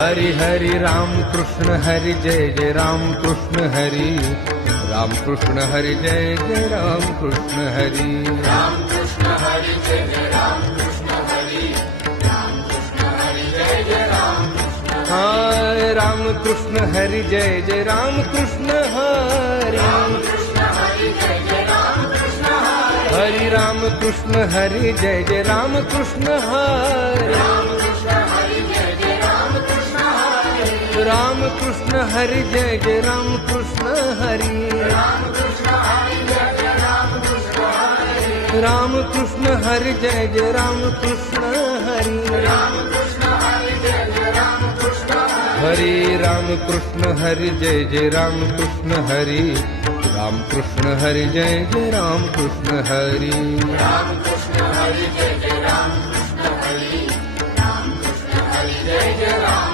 हरि हरि राम कृष्ण हरि जय जय राम कृष्ण हरि राम कृष्ण हरि जय जय राम कृष्ण हरि राम कृष्ण हरि जय जय राम कृष्ण हरि राम कृष्ण हरि जय जय राम कृष्ण हाय राम कृष्ण हरि जय जय राम कृष्ण हरि राम कृष्ण हरि जय जय राम कृष्ण हरि हरि राम कृष्ण हरि जय जय राम कृष्ण हरि राम कृष्ण हरि जय जय राम कृष्ण हरि राम कृष्ण हरि जय जय राम कृष्ण हरि राम कृष्ण हरि जय जय राम कृष्ण हरि राम कृष्ण हरि जय जय राम कृष्ण हरि राम कृष्ण हरि जय जय राम कृष्ण हरि हरि राम कृष्ण हरि जय जय राम कृष्ण हरि राम कृष्ण हरि जय जय राम कृष्ण हरि राम कृष्ण हरि जय जय राम कृष्ण हरि राम कृष्ण हरि जय जय राम